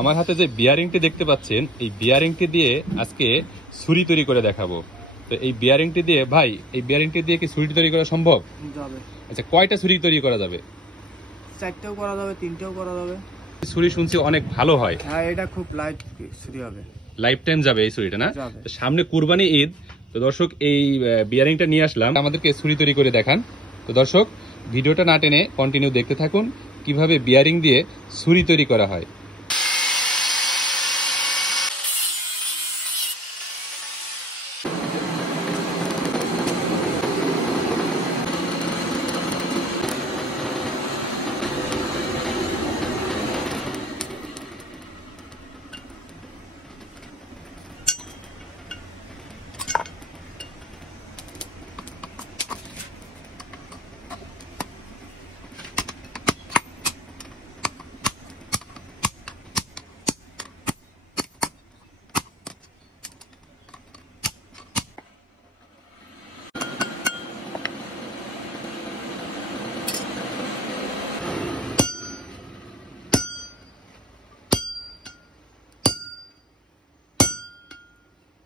আমার হাতে যে বিয়ারিংটি দেখতে পাচ্ছেন, এই বিয়ারিংটি দিয়ে আজকে ছুরি তৈরি করে দেখাবো। তো এই বিয়ারিংটি দিয়ে ভাই, এই বিয়ারিংটি দিয়ে কি ছুরি তৈরি করা সম্ভব? যাবে। আচ্ছা, কয়টা ছুরি তৈরি করা যাবে? 4টেও করা যাবে, 3টেও করা যাবে। ছুরি শুনছি অনেক ভালো হয়। হ্যাঁ, এটা খুব লাইট ছুরি হবে। লাইফ টাইম যাবে এই ছুরিটা, না? যাবে। তো সামনে কুরবানি ঈদ, তো দর্শক এই বিয়ারিংটা নিয়ে আসলাম, আমাদেরকে ছুরি তৈরি করে দেখান। তো দর্শক ভিডিওটা না টেনে কন্টিনিউ দেখতে থাকুন কিভাবে বিয়ারিং দিয়ে ছুরি তৈরি করা হয়।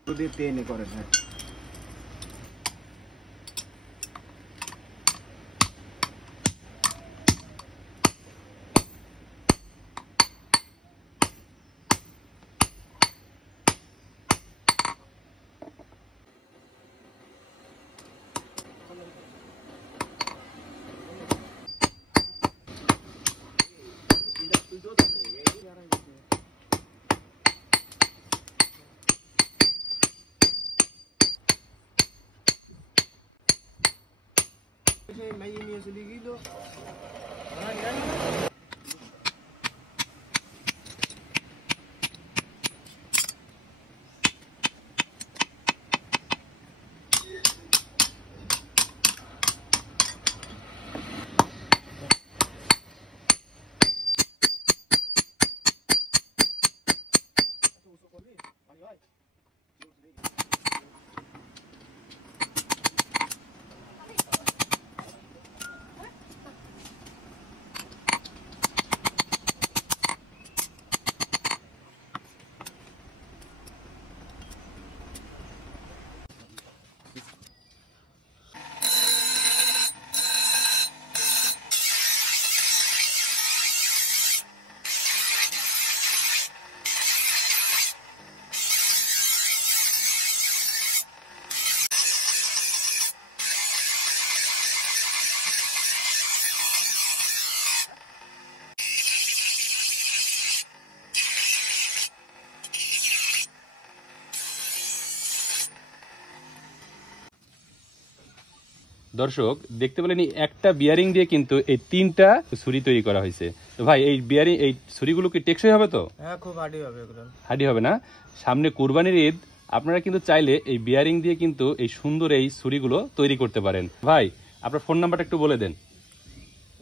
যদি টেনে করে হ্যাঁ। May ini sedikit tuh. দর্শক দেখতে পেলেন একটা বিয়ারিং দিয়ে কিন্তু এই 3টা ছুরি তৈরি করা হয়েছে। তো ভাই এই বিয়ারিং, এই ছুরিগুলো কি টেকসই হবে? তো হ্যাঁ, খুব হার্ডি হবে এগুলো। হার্ডি হবে না? সামনে কুরবানির ঈদ, আপনারা কিন্তু চাইলে এই বিয়ারিং দিয়ে কিন্তু এই সুন্দর এই ছুরিগুলো তৈরি করতে পারেন। ভাই আপনার ফোন নাম্বারটা একটু বলে দেন।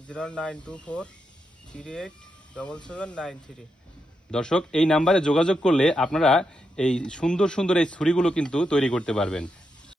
0924387793। দর্শক এই নাম্বারে যোগাযোগ করলে আপনারা এই সুন্দর সুন্দর এই ছুরিগুলো কিন্তু তৈরি করতে পারবেন।